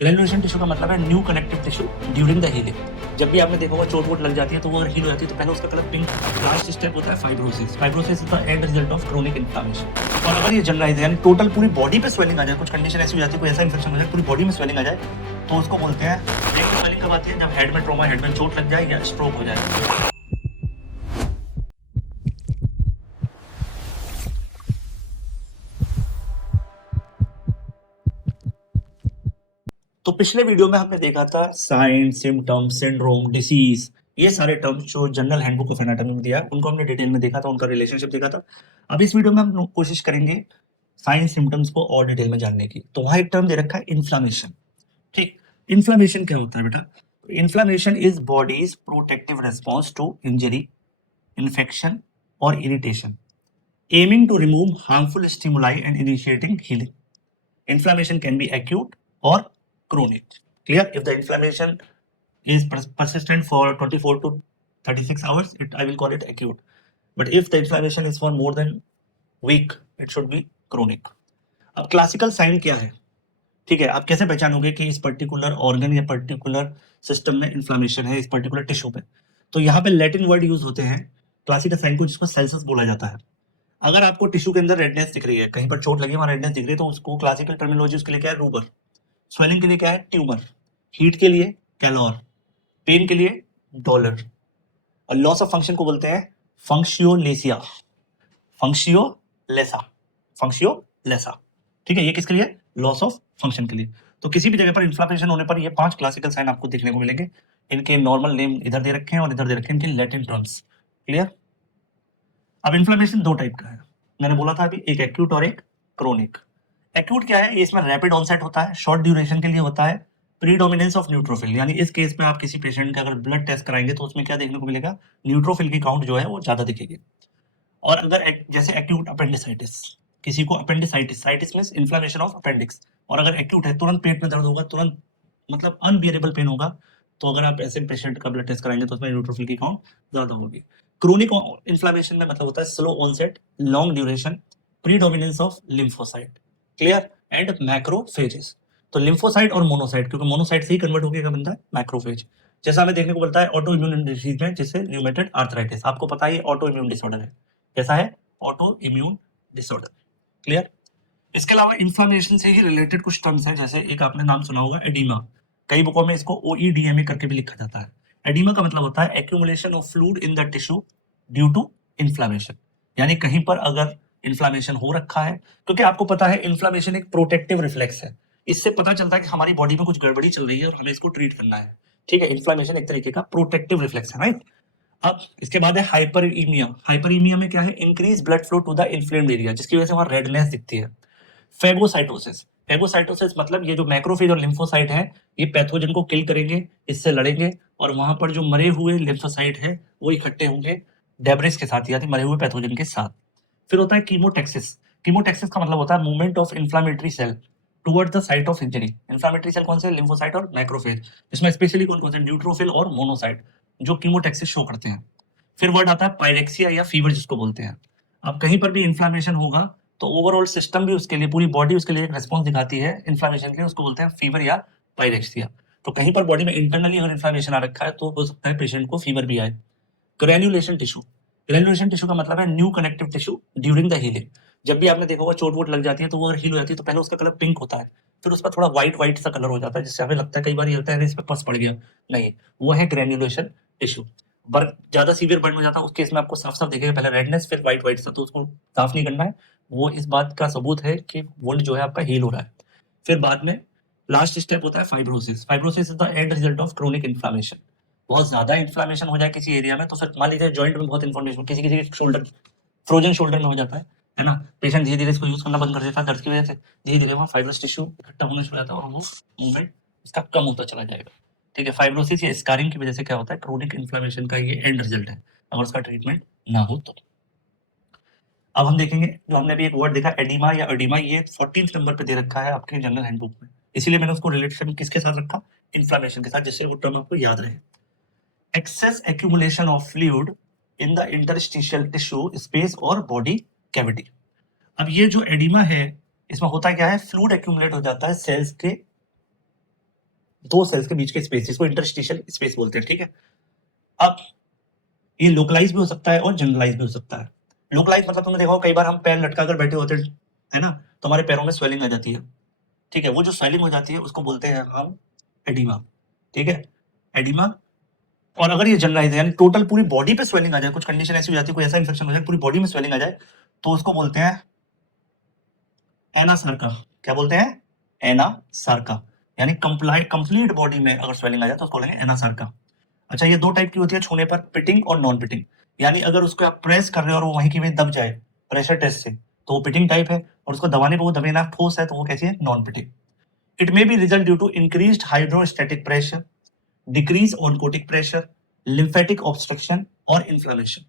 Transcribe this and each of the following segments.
Granulation tissue का मतलब है new connective tissue during the healing. जब भी आपने देखा होगा चोट वोट लग जाती है तो वो अगर हील हो जाती है तो पहले उसका कलर पिंक। लास्ट स्टेप होता है fibrosis. Fibrosis is the end result of chronic inflammation. और अगर ये जनरलाइज यानी टोटल पूरी बॉडी पे स्वेलिंग आ जाए, कुछ कंडीशन ऐसी हो जाती है, कोई ऐसा इन्फेक्शन हो जाए पूरी बॉडी में स्वेलिंग आ जाए, तो उसको बोलते हैं स्वेलिंग। कब आती है? जब हेड में ट्रॉमा, हेड में चोट लग जाए या स्ट्रोक हो जाए। तो पिछले वीडियो में हमने देखा था साइन, सिम्टम, सिंड्रोम, डिसीज, ये सारे टर्म्स जो जनरल हैंडबुक ऑफ एनाटॉमी में दिया उनको हमने डिटेल में देखा था, उनका रिलेशनशिप देखा था। अब इस वीडियो में हम कोशिश करेंगे साइन सिम्टम्स को और डिटेल में जानने की। तो वहां एक टर्म दे रखा है इन्फ्लामेशन। ठीक, इन्फ्लामेशन क्या होता है बेटा? Inflammation is body's protective response to injury, infection और irritation, aiming to remove harmful stimuli and initiating healing. Inflammation can be acute or chronic. Clear? If the inflammation is persistent for 24 to 36 hours, I will call it acute. But if the inflammation is for more than week, it should be chronic. अब classical sign क्या है? ठीक है, आप कैसे पहचानोगे कि इस particular organ या पर्टिकुलर सिस्टम में इन्फ्लामेशन है, इस पर्टिकुलर टिश्यू पे? तो यहाँ पे लैटिन वर्ड यूज होते हैं क्लासिकल साइन को, जिसको सेल्सस बोला जाता है। अगर आपको टिश्यू के अंदर रेडनेस दिख रही है, कहीं पर चोट लगी वहां रेडनेस दिख रही है, तो उसको क्लासिकल टर्मिनोलॉजी उसके लिए क्या है? रूबर। स्वेलिंग के लिए क्या है? ट्यूमर। हीट के लिए कैलोर। पेन के लिए डॉलर। और लॉस ऑफ फंक्शन को बोलते हैं फंक्शियोलेसिया। फंक्शियोलेसा। फंक्शियोलेसा। ठीक है, ये किसके लिए? लॉस ऑफ फंक्शन के लिए। तो किसी भी जगह पर इन्फ्लेमेशन होने पर ये 5 क्लासिकल साइन आपको देखने को मिलेंगे। इनके नॉर्मल नेम इधर दे रखे हैं और इधर दे रखे हैं इनके लैटिन टर्म्स। क्लियर? अब इन्फ्लेमेशन दो टाइप का है, मैंने बोला था अभी, एक एक्यूट और एक क्रोनिक। एक्यूट क्या है? ये इसमें रैपिड ऑनसेट होता है, शॉर्ट ड्यूरेशन के लिए होता है, प्रीडोमिनेंस ऑफ न्यूट्रोफिल। यानी इस केस में आप किसी पेशेंट का अगर ब्लड टेस्ट कराएंगे तो उसमें क्या देखने को मिलेगा? न्यूट्रोफिल की काउंट जो है वो ज्यादा दिखेगी। और अगर जैसे एक्यूट अपेंडिसाइटिस, किसी को appendicitis, साइटिस means inflammation of appendix, और अगर एक्यूट है तुरंत पेट में दर्द होगा, तुरंत मतलब अनबियरेबल पेन होगा, तो अगर आप ऐसे पेशेंट का ब्लड टेस्ट कराएंगे तो उसमें न्यूट्रोफिल की काउंट ज्यादा होगी। क्रोनिक इन्फ्लेमेशन में मतलब होता है slow onset, long duration, predominance of lymphocyte. Clear? And macrophages. तो लिम्फोसाइट और मोनोसाइट, क्योंकि मोनोसाइट से ही कन्वर्ट होकर क्या बनता है? मैक्रोफेज। जैसा हमें देखने को मिलता है ऑटो इम्यून डिसीज में, जिससे न्यूमेटेड आर्थराइटिस, आपको पता है ऑटो इम्यून डिसऑर्डर है। कैसा है? Auto immune disorder. क्लियर? इसके अलावा इन्फ्लेमेशन से ही रिलेटेड कुछ टर्म्स हैं, जैसे एक आपने नाम सुना होगा एडिमा। कई बुकों में इसको ओईडीएमए करके भी लिखा जाता है। एडिमा का मतलब होता है accumulation of fluid in the tissue due to inflammation. यानी कहीं पर अगर इन्फ्लेमेशन हो रखा है, क्योंकि आपको पता है इन्फ्लेमेशन एक प्रोटेक्टिव रिफ्लेक्स है, इससे पता चलता है कि हमारी बॉडी में कुछ गड़बड़ी चल रही है और हमें इसको ट्रीट करना है। ठीक है, इन्फ्लेमेशन एक तरीके का प्रोटेक्टिव रिफ्लेक्स है, राइट? अब इसके बाद है हाइपरईमिया। हाइपरईमिया में क्या है? Increase blood flow to the inflamed area, जिसकी वजह से वहां रेडनेस दिखती है। फेगोसाइटोसिस। फेगोसाइटोसिस मतलब ये जो मैक्रोफेज और लिम्फोसाइट है, ये पैथोजन को किल करेंगे, इससे लड़ेंगे, और वहां पर जो मरे हुए लिम्फोसाइट है वो इकट्ठे होंगे डेब्रिस के साथ, यानी मरे हुए पैथोजन के साथ। फिर होता है कीमोटेक्सिस। कीमोटेक्सिस का मतलब होता है movement of inflammatory cell towards the site of injury. Inflammatory cell कौन से? लिम्फोसाइट और मैक्रोफेज। इसमें स्पेशली कौन कौन से? न्यूट्रोफिल और मोनोसाइट, जो कीमोटेक्सिस शो करते हैं। फिर वर्ड आता है पायरेक्सिया या फीवर, जिसको बोलते हैं। अब कहीं पर भी इन्फ्लामेशन होगा तो ओवरऑल सिस्टम भी उसके लिए, पूरी बॉडी उसके लिए एक रिस्पॉन्स दिखाती है इन्फ्लामेशन के लिए, उसको बोलते हैं फीवर या पायरेक्सिया। तो कहीं पर बॉडी में इंटरनली अगर इन्फ्लामेशन आ रखा है तो हो सकता है पेशेंट को फीवर भी आए। Granulation tissue. ग्रेन्युलेशन टिश्यू का मतलब है new connective tissue during the healing. जब भी आपने देखा होगा चोट वोट लग जाती है तो वो अगर हील हो जाती है तो पहले उसका कलर पिंक होता है, फिर उसका थोड़ा व्हाइट व्हाइट सा कलर हो जाता है, जिससे हमें लगता है कई बार ये होता है इस पे पस पड़ गया। नहीं, वो है ग्रेन्युलेशन टिश्यू। बर्न ज्यादा सीवियर बर्न हो जाता है उस केस में आपको साफ साफ दिखेगा पहले रेडनेस, फिर व्हाइट व्हाइट सा, तो उसको साफ नहीं करना है। वो इस बात का सबूत है कि वुंड जो है आपका हील हो रहा है। फिर बाद में लास्ट स्टेप होता है fibrosis. Fibrosis is the end result of chronic inflammation. बहुत ज्यादा इन्फ्लेमेशन हो जाए किसी एरिया में तो फिर मान लीजिए जॉइंट में बहुत इन्फ्लेमेशन, किसी किसी के शोल्डर, फ्रोजन शोल्डर में हो जाता है ना? पेशेंट धीरे धीरे इसको यूज करना बंद कर देता है दर्द की वजह से, धीरे धीरे वहाँ फाइब्रस टिश्यू इकट्ठा होना शुरू हो जाता है और वो मूवमेंट इसका कम होता चला जाएगा। ठीक है, फाइब्रोसिस या स्कारिंग की वजह से क्या होता है? क्रोनिक इन्फ्लेमेशन का ये एंड रिजल्ट है, अगर उसका ट्रीटमेंट ना हो तो। अब हम देखेंगे, जो हमने अभी एक वर्ड देखा एडिमा या एडिमा, ये 14th नंबर पे दे रखा है आपके जनरल हैंडबुक में, इसीलिए मैंने उसको रिलेशन किसके साथ रखा? इन्फ्लेमेशन के साथ, जिससे वो टर्म आपको याद रहे। excess accumulation of fluid in the interstitial tissue space और body cavity। अब ये जो एडिमा है इसमें होता क्या है? फ्लूइड एक्यूमुलेट हो जाता है सेल्स के दो सेल्स के बीच के स्पेस, जिसको इंटरस्टिशियल स्पेस बोलते हैं, ठीक है। अब ये लोकलाइज भी हो सकता है और जनरलाइज भी हो सकता है। लोकलाइज मतलब तुमने देखा कई बार हम पैर लटका कर बैठे होते हैं, है ना, तो हमारे पैरों में स्वेलिंग आ जाती है, ठीक है। वो जो स्वेलिंग हो जाती है उसको बोलते हैं हम एडिमा, ठीक है, एडिमा। और अगर ये जनरलाइज है, यानी टोटल पूरी बॉडी पे स्वेलिंग आ जाए, कुछ कंडीशन ऐसी हो जाती है, कोई ऐसा इन्फेक्शन हो जाए पूरी बॉडी में स्वेलिंग आ जाए, तो उसको बोलते हैं एनासार्का। क्या बोलते हैं? एनासार्का। यानी कंप्लीट बॉडी में अगर स्वेलिंग आ जाए तो उसको बोलेंगे एनासार्का। अच्छा, ये दो टाइप की होती है छूने पर, पिटिंग और नॉन पिटिंग। यानी अगर उसको आप प्रेस कर रहे हो और वो वहीं की वहीं दब जाए प्रेशर टेस्ट से, तो वो पिटिंग टाइप है, और उसको दबाने पर वो दबे ना ठोस है, तो वो कैसी है? Non pitting. It may be result due to increased hydrostatic pressure, decrease oncotic pressure, lymphatic obstruction और इन्फ्लेमेशन।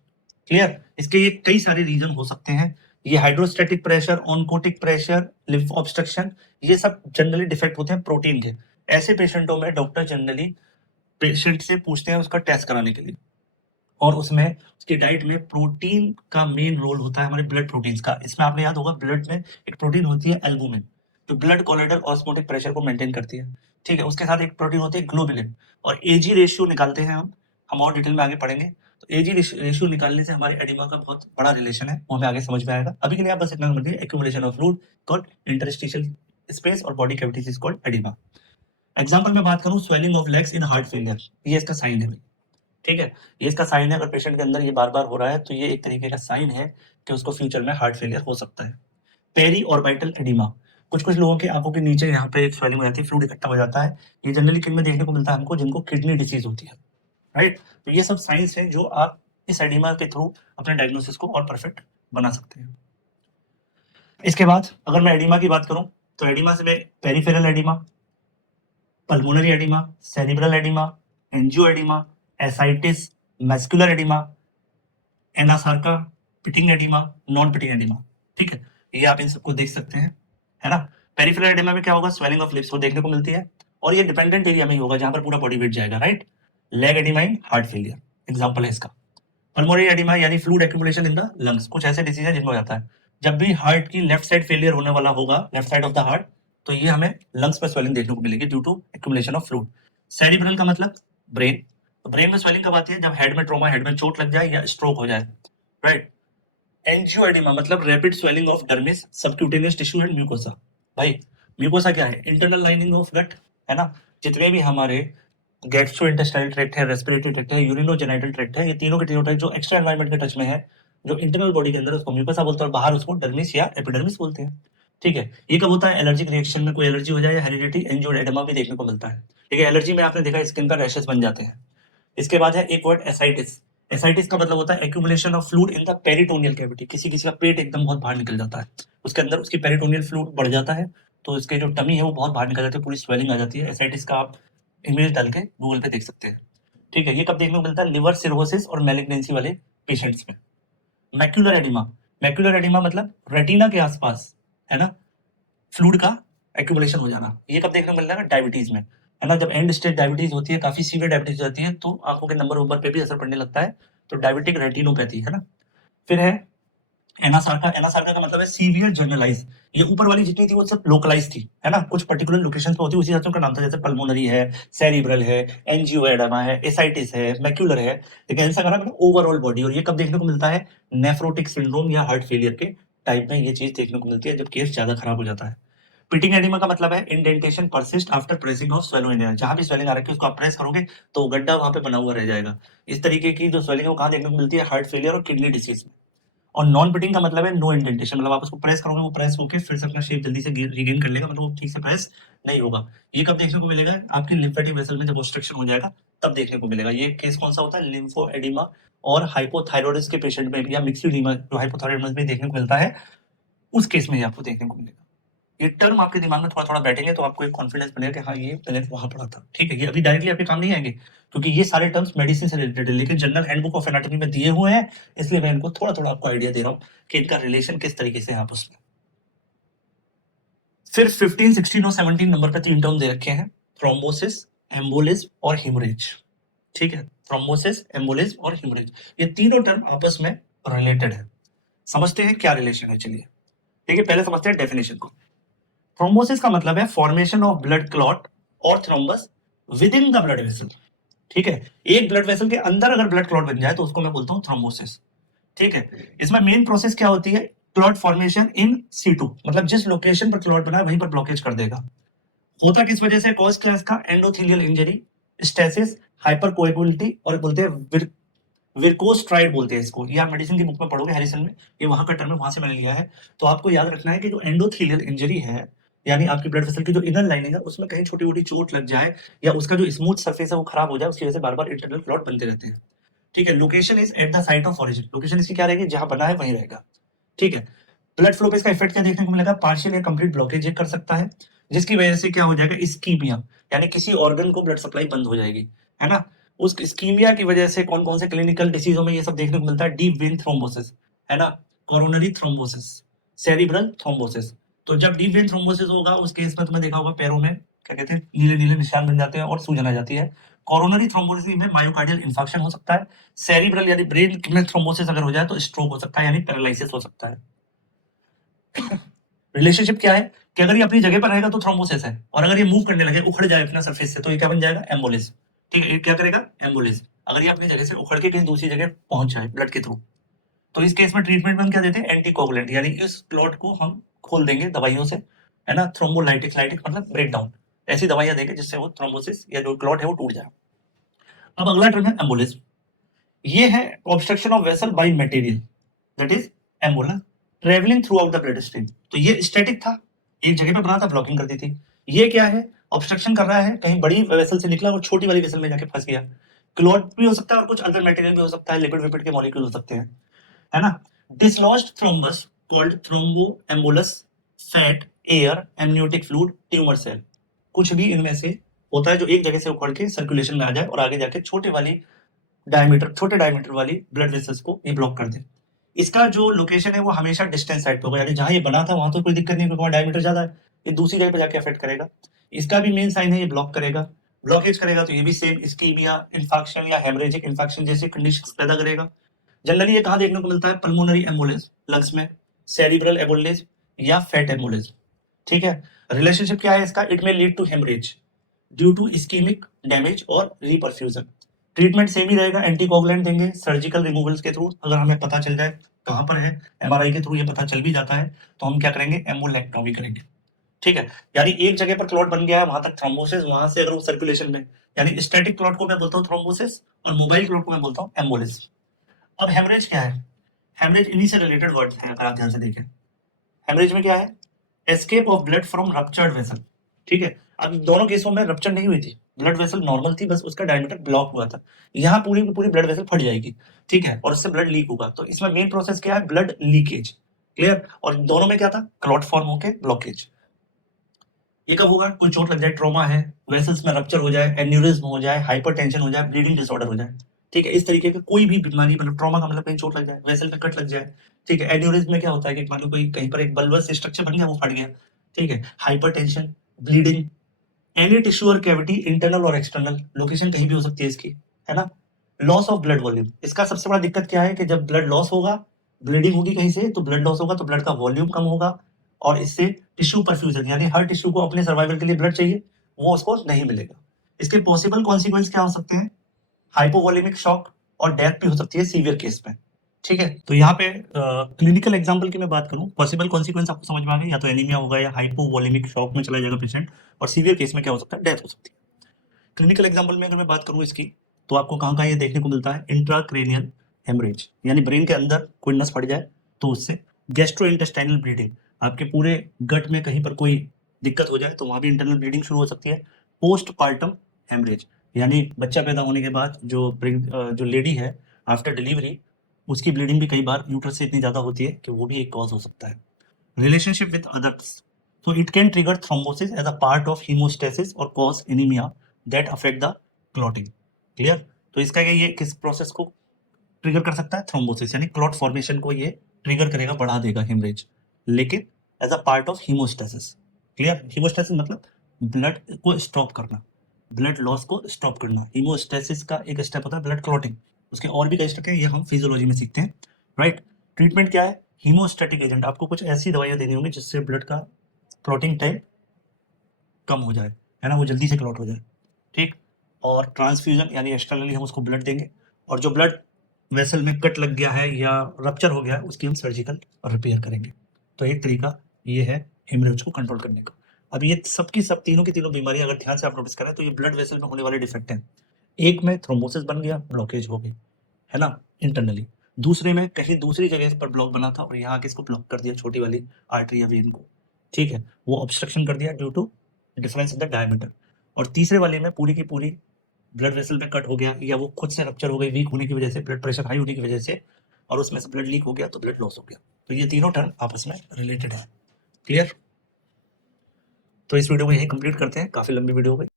क्लियर? इसके ये कई सारे रीजन हो सकते हैं। ये hydrostatic pressure, oncotic pressure, lymph obstruction, ये सब जनरली डिफेक्ट होते हैं प्रोटीन के। ऐसे पेशेंटों में डॉक्टर जनरली पेशेंट से पूछते हैं उसका टेस्ट कराने के लिए, और उसमें उसकी डाइट में प्रोटीन का मेन रोल होता है, हमारे ब्लड प्रोटीन्स का। इसमें आपने याद होगा ब्लड में एक प्रोटीन होती है एल्बुमिन, जो ब्लड कोलेडल ऑस्मोटिक प्रेशर को मेंटेन करती है, ठीक है। उसके साथ एक प्रोटीन होती है ग्लोबुलिन, और एजी रेशियो निकालते हैं हम और डिटेल में आगे पढ़ेंगे। तो एजी रेशियो निकालने से हमारे एडिमा का बहुत बड़ा रिलेशन है, वो हमें आगे समझ में आएगा। अभी के लिए आप बस इतना समझिए, accumulation of fluid called interstitial space और body cavities is called oedema. Example में बात करूं, swelling of legs in heart failure, ये इसका साइन है, ठीक है। ये इसका साइन है, अगर पेशेंट के अंदर ये बार बार हो रहा है तो ये एक तरीके का साइन है कि उसको फ्यूचर में हार्ट फेलियर हो सकता है। पेरी ऑर्बिटल एडिमा, कुछ कुछ लोगों के आंखों के नीचे यहाँ पे एक स्वेलिंग हो जाती है, फ्लूइड इकट्ठा हो जाता है। ये जनरली किन में देखने को मिलता है हमको? जिनको किडनी डिसीज होती है, राइट। तो ये सब साइंस है जो आप इस एडिमा के थ्रू अपने डायग्नोसिस को और परफेक्ट बना सकते हैं। इसके बाद अगर मैं एडिमा की बात करूं, तो एडिमा से मैं peripheral oedema, pulmonary oedema, cerebral oedema, angio-oedema, ascites, muscular oedema, anasarca, pitting oedema, non pitting oedema, ठीक है। ये आप इन सबको देख सकते हैं, है ना। पेरिफेरल एडिमा में क्या होगा? स्वेलिंग ऑफ लिप्स वो देखने को मिलती है, और ये डिपेंडेंट एरिया में ही होगा जहां पर पूरा बॉडी वेट जाएगा, राइट। लेग एडिमा इन हार्ट फेलियर एग्जांपल है इसका। पल्मोनरी एडिमा यानी fluid accumulation in the lungs, कुछ ऐसे डिसीज है जिनमें हो जाता है जब भी हार्ट की लेफ्ट साइड फेलियर होने वाला होगा, left side of the heart, तो ये हमें लंग्स पर स्वेलिंग देखने को मिलेगी due to accumulation of fluid. Cerebral का मतलब ब्रेन, तो ब्रेन में स्वेलिंग कब आती है? जब हेड में ट्रॉमा, हेड में चोट लग जाए या स्ट्रोक हो जाए, राइट। एंजियोएडिमा मतलब rapid swelling of dermis, subcutaneous tissue and mucosa. भाई म्यूकोसा क्या है? इंटरनल लाइनिंग ऑफ गट, है ना। जितने भी हमारे गैस्ट्रोइंटेस्टाइनल ट्रैक्ट है, रेस्पिरेटरी ट्रैक्ट है, यूरिनोजेनिटल ट्रैक्ट है, ये तीनों के तीनों ट्रैक्ट जो एक्स्ट्रा एनवायरनमेंट के टच में है, जो इंटरनल बॉडी के अंदर, उसको म्यूकोसा बोलते हैं, और बाहर उसको डर्मिस या एपिडर्मिस बोलते हैं, ठीक है। ये कब होता है? एलर्जिक रिएक्शन में कोई एलर्जी हो जाए या हेरिडिटी एंजियोएडिमा भी देखने को मिलता है, ठीक है। एलर्जी में आपने देखा स्किन का रैशेस बन जाते हैं। इसके बाद है एक वर्ड एसाइटिस। एसाइटिस का मतलब होता है accumulation of fluid in the peritoneal cavity, किसी किसी का पेट एकदम बहुत बाहर निकल जाता है, उसके अंदर उसकी पेरिटोनियल फ्लूइड बढ़ जाता है, तो इसके जो टमी है वो बहुत बाहर निकल जाती है, पूरी स्वेलिंग आ जाती है। एसाइटिस का आप इमेज डाल के गूगल पे देख सकते हैं, ठीक है। ये कब देखने को मिलता है? लिवर सिरोसिस और मैलिग्नेंसी वाले पेशेंट्स में। मैक्यूलर एडिमा, मैक्यूलर एडिमा मतलब रेटिना के आसपास, है ना, फ्लूइड का एक्यूमुलेशन हो जाना। ये कब देखने को मिलता है? डायबिटीज में, है ना। जब एंड स्टेज डायबिटीज होती है, काफी सीवियर डायबिटीज होती है, तो आंखों के नंबर ऊपर पे भी असर पड़ने लगता है, तो डायबिटिक रेटिनोपैथी, है ना। फिर है एनासार्का। एनासार्का का मतलब है सीवियर जनरलाइज। ये ऊपर वाली जितनी थी वो सब लोकलाइज थी, है ना, कुछ पर्टिकुलर लोकेशन पे होती है, उसी हिसाब से उनका नाम था, जैसे पल्मोनरी है, सेरिब्रल है, एंजियोएडिमा है, एसाइटिस है, मैक्यूलर है। लेकिन ऐसा करा मतलब ओवरऑल बॉडी, और ये कब देखने को मिलता है? नेफ्रोटिक सिंड्रोम या हार्ट फेलियर के टाइप में ये चीज देखने को मिलती है, जब केस ज्यादा खराब हो जाता है। पिटिंग एडिमा का मतलब है indentation persist after pressing of swallow area, जहां भी स्वेलिंग आ रखी है उसको आप प्रेस करोगे तो गड्ढा वहां पे बना हुआ रह जाएगा। इस तरीके की जो स्वेलिंग है वो कहां देखने को मिलती है? हार्ट फेलियर और किडनी डिसीज में। और नॉन पिटिंग का मतलब है नो इंडेंटेशन, मतलब आप उसको प्रेस करोगे वो प्रेस होकर फिर से अपना शेप जल्दी से रिगेन कर लेगा, मतलब वो ठीक से प्रेस नहीं होगा। ये कब देखने को मिलेगा? आपकी लिम्फेटिक वेसल में जब ऑब्स्ट्रक्शन हो जाएगा तब देखने को मिलेगा। ये केस कौन सा होता है? लिम्फो एडिमा और हाइपोथायरॉइडिस के पेशेंट में, या मिक्स्ड एडिमा जो हाइपोथायरॉइडिज्म में देखने को मिलता है, उस केस में ही आपको देखने को मिलेगा। ये टर्म आपके दिमाग में थोड़ा थोड़ा बैठेंगे तो आपको एक कॉन्फिडेंस बनेगा कि हाँ ये मैंने वहां पढ़ा था, ठीक है। ये अभी डायरेक्टली आपके काम नहीं आएंगे क्योंकि ये सारे टर्म्स मेडिसिन से रिलेटेड है, लेकिन जनरल हैंडबुक ऑफ एनाटॉमी में दिए हुए हैं, इसलिए मैं इनको थोड़ा थोड़ा आपको आइडिया दे रहा हूँ कि इनका रिलेशन किस तरीके से है आपस में। फिर 15, 16 और 17 नंबर पे 3 टर्म दे रखे हैं, थ्रोम्बोसिस, एम्बोलिज्म और हिमोरेज, ठीक है। थ्रोम्बोसिस, एम्बोलिज्म और हिमोरेज, ये तीनों टर्म आपस में रिलेटेड है। समझते हैं क्या रिलेशन है, चलिए ठीक है। पहले समझते हैं डेफिनेशन को। थ्रोम्बोसिस का मतलब है फॉर्मेशन ऑफ ब्लड क्लॉट और thrombus with in the blood vessel, ठीक है, एक ब्लड वेसल के अंदर अगर ब्लड क्लॉट बन जाए तो उसको मैं बोलता हूँ थ्रोम्बोसिस, ठीक है। इसमें मेन प्रोसेस क्या होती है, क्लॉट फॉर्मेशन इन सीटू, मतलब जिस लोकेशन पर क्लॉट बना है वहीं पर ब्लॉकेज कर देगा। होता किस वजह से, कॉज क्या है इसका, एंडोथेलियल इंजरी, स्टेसिस, हाइपरकोएगुलिटी, और बोलते हैं विरकोस्ट्राइड बोलते हैं इसको, ये आप मेडिसिन की बुक में पढ़ोगे हैरिसन में, ये वहां का टर्म है, वहां से मैंने लिया है। तो आपको याद रखना है कि जो एंडोथेलियल इंजरी है, यानी आपकी ब्लड वेसल की जो इनर लाइनिंग है उसमें कहीं छोटी मोटी चोट लग जाए या उसका जो स्मूथ सरफेस है वो खराब हो जाए, उसकी वजह से बार बार इंटरनल क्लॉट बनते रहते हैं, ठीक है। Location is at the site of origin, location इसकी क्या रहेगी, जहां बना है वहीं रहेगा, ठीक है। ब्लड फ्लो पे इसका इफेक्ट क्या देखने को मिलेगा, पार्शियल या कंप्लीट ब्लॉकेज कर सकता है, जिसकी वजह से क्या हो जाएगा, इस्कीमिया, यानी किसी ऑर्गन को ब्लड सप्लाई बंद हो जाएगी, है ना। उस इस्कीमिया की वजह से कौन कौन से क्लिनिकल डिसीजों में ये सब देखने को मिलता है, डीप वेन थ्रोम्बोसिस, है ना, कोरोनरी थ्रोम्बोसिस, सेरिब्रल थ्रोम्बोसिस। तो जब डीप वेन थ्रोम्बोसिस होगा उस केस में तुमने देखा होगा पैरों में क्या कहते हैं, नीले नीले निशान बन जाते हैं और सूजन आ जाती है। कोरोनरी थ्रोम्बोसिस में मायोकार्डियल इंफार्क्शन हो सकता है। सेरिब्रल यानी ब्रेन में थ्रोम्बोसिस अगर हो जाए तो स्ट्रोक हो सकता है, यानी पैरालिसिस हो सकता है। रिलेशनशिप क्या है कि अगर ये अपनी जगह पर रहेगा तो थ्रोम्बोसिस है, और अगर ये मूव करने लगे, उखड़ जाए अपना सरफेस से, तो ये क्या बन जाएगा, एम्बोलिस, ठीक है। ये क्या करेगा, एम्बोलिस, अगर ये अपनी जगह से उखड़ के कहीं दूसरी जगह पहुंच जाए ब्लड के थ्रू। तो इस केस में ट्रीटमेंट में हम क्या देते हैं, एंटीकोगुलेंट, यानी इस क्लॉट को हम खोल देंगे दवाइयों से, है ना, थ्रोम्बोलाइटिक, लाइटिक मतलब ब्रेक डाउन, ऐसी दवाइयां देंगे जिससे वो थ्रोम्बोसिस या जो क्लॉट है वो टूट जाए। अब अगला टर्म है एम्बोलिस, ये है obstruction of vessel by material, that is embolus, travelling throughout the blood stream. तो ये स्टैटिक था, एक जगह पे बना था, ब्लॉकिंग करती थी। ये क्या है, ऑब्स्ट्रक्शन कर रहा है, कहीं बड़ी वेसल से निकला और छोटी वाली वेसल में जाके फंस गया। क्लॉट भी हो सकता है और कुछ अदर मटेरियल भी हो सकता है, लिपिड विपिड के मॉलिक्यूल हो सकते हैं, है ना। Dislodged thrombus called thromboembolus, fat, air, amniotic fluid, tumour cell, कुछ भी इनमें से होता है जो एक जगह से उखड़ के सर्कुलेशन में आ जाए और आगे जाके छोटे डायमीटर वाली ब्लड वेसल्स को ये ब्लॉक कर दे। इसका जो लोकेशन है वो हमेशा डिस्टेंस साइड पे होगा, यानी जहां ये बना था वहां तो कोई दिक्कत नहीं, क्योंकि वहां डायमीटर ज्यादा है, ये दूसरी जगह पे जाके अफेक्ट करेगा। इसका भी मेन साइन है, ये ब्लॉक करेगा, ब्लॉकेज करेगा, तो ये भी सेम इस्कीमिया, इन्फेक्शन या हेमरेजिक इन्फेक्शन जैसे कंडीशंस पैदा करेगा। जनरली ये कहाँ देखने को मिलता है, पल्मोनरी एम्बोलिस, लंग्स में, सेरिब्रल एम्बोलिस या फैट एम्बोलिस, ठीक है। रिलेशनशिप क्या है इसका, it may lead to haemorrhage due to ischaemic damage और रीपरफ्यूजन। ट्रीटमेंट सेम ही रहेगा, एंटीकोगुलेंट देंगे सर्जिकल रिमूवल्स के थ्रू, अगर हमें पता चल जाए कहाँ पर है, एमआरआई के थ्रू ये पता चल भी जाता है, तो हम क्या करेंगे, एम्बोलेक्टोमी करेंगे, ठीक है। यानी एक जगह पर क्लॉट बन गया है, वहां तक थ्रोम्बोसिस, वहां से अगर वो सर्कुलेशन में, यानी स्टैटिक क्लॉट को मैं बोलता हूँ थ्रोम्बोसिस और मोबाइल क्लॉट को मैं बोलता हूँ एम्बोलिस। अब हेमरेज क्या है, हेमरेज इन्हीं से रिलेटेड वर्ड है, अगर आप ध्यान से देखें। हेमरेज में क्या है, escape of blood from ruptured vessel, ठीक है। अब दोनों केसों में रप्चर नहीं हुई थी, ब्लड वेसल नॉर्मल थी, बस उसका डायमीटर ब्लॉक हुआ था, यहाँ पूरी की पूरी ब्लड वेसल फट जाएगी, ठीक है, और उससे ब्लड लीक होगा। तो इसमें मेन प्रोसेस क्या है, ब्लड लीकेज, क्लियर। और दोनों में क्या था, क्लॉट फॉर्म होके ब्लॉकेज। ये कब होगा, कोई चोट लग जाए, ट्रॉमा है, वेसल्स में रप्चर हो जाए, एन्यूरिज्म हो जाए, हाइपरटेंशन हो जाए, ब्लीडिंग डिसऑर्डर हो जाए, ठीक है। इस तरीके की कोई भी बीमारी, मतलब ट्रॉमा का मतलब कहीं चोट लग जाए, वेसल पे कट लग जाए, ठीक है। एन्यूरिज्म में क्या होता है कि मान लो कोई कहीं पर एक बल्बस स्ट्रक्चर बन गया, वो फट गया, ठीक है। हाइपरटेंशन, ब्लीडिंग, एनी टिश्यू और कैविटी, इंटरनल और एक्सटर्नल, लोकेशन कहीं भी हो सकती है इसकी, है ना। लॉस ऑफ ब्लड वॉल्यूम, इसका सबसे बड़ा दिक्कत क्या है कि जब ब्लड लॉस होगा, ब्लीडिंग होगी कहीं से, तो ब्लड लॉस होगा तो ब्लड का वॉल्यूम कम होगा, और इससे टिश्यू परफ्यूजन, यानी हर टिश्यू को अपने सर्वाइवल के लिए ब्लड चाहिए, वो उसको नहीं मिलेगा। इसके पॉसिबल कॉन्सिक्वेंस क्या हो सकते हैं, हाइपोवॉलेमिक शॉक और डेथ भी हो सकती है सीवियर केस में, ठीक है। तो यहाँ पे क्लिनिकल एग्जांपल की मैं बात करूं, पॉसिबल कॉन्सिक्वेंस आपको समझ में आ गया, या तो एनीमिया होगा या हाइपोवॉलेमिक शॉक में चला जाएगा पेशेंट, और सीवियर केस में क्या हो सकता है, डेथ हो सकती है। क्लिनिकल एग्जांपल में अगर मैं बात करूं इसकी, तो आपको कहाँ कहाँ ये देखने को मिलता है, इंट्राक्रेनियल हेमरेज, यानी ब्रेन के अंदर कोई नस फट जाए तो उससे, गैस्ट्रोइंटेस्टाइनल ब्लीडिंग, आपके पूरे गट में कहीं पर कोई दिक्कत हो जाए तो वहां भी इंटरनल ब्लीडिंग शुरू हो सकती है। पोस्टपार्टम हेमरेज, यानी बच्चा पैदा होने के बाद जो लेडी है आफ्टर डिलीवरी, उसकी ब्लीडिंग भी कई बार यूट्रस से इतनी ज्यादा होती है कि वो भी एक कॉज हो सकता है। Relationship with others, so it can trigger thrombosis as a part of hemostasis or cause anemia that affect the clotting, clear। तो इसका क्या, ये किस प्रोसेस को ट्रिगर कर सकता है, थ्रोम्बोसिस, यानी क्लॉट फॉर्मेशन को ये ट्रिगर करेगा, बढ़ा देगा हेमरेज, लेकिन as a part of haemostasis, clear. Haemostasis मतलब ब्लड को स्टॉप करना, ब्लड लॉस को स्टॉप करना। हीमोस्टेसिस का एक स्टेप होता है ब्लड क्लॉटिंग, उसके और भी कई स्टेप है, ये हम फिजियोलॉजी में सीखते हैं, राइट। ट्रीटमेंट क्या है, हीमोस्टैटिक एजेंट, आपको कुछ ऐसी दवाइयां देनी होंगी जिससे ब्लड का क्लॉटिंग टाइम कम हो जाए, है ना, वो जल्दी से क्लॉट हो जाए, ठीक। और ट्रांसफ्यूजन यानी एक्सटर्नली हम उसको ब्लड देंगे, और जो ब्लड वेसल में कट लग गया है या रप्चर हो गया है उसकी हम सर्जिकल रिपेयर करेंगे। तो एक तरीका ये है हेमरेज को कंट्रोल करने का। अब ये सबकी सब तीनों की तीनों बीमारियां अगर ध्यान से आप नोटिस करें तो ये ब्लड वेसल में होने वाले डिफेक्ट हैं। एक में थ्रोम्बोसिस बन गया, ब्लॉकेज हो गई, है ना, इंटरनली। दूसरे में कहीं दूसरी जगह पर ब्लॉक बना था और यहाँ आके इसको ब्लॉक कर दिया, छोटी वाली आर्टरी या वेन को, ठीक है, वो ऑब्स्ट्रक्शन कर दिया due to difference in the diameter. और तीसरे वाले में पूरी की पूरी ब्लड वेसल में कट हो गया या वो खुद से रप्चर हो गई वीक होने की वजह से, ब्लड प्रेशर हाई होने की वजह से, और उसमें से ब्लड लीक हो गया तो ब्लड लॉस हो गया। तो ये तीनों टर्म आपस में रिलेटेड है। क्लियर? तो इस वीडियो को यही कंप्लीट करते हैं, काफी लंबी वीडियो हो गई।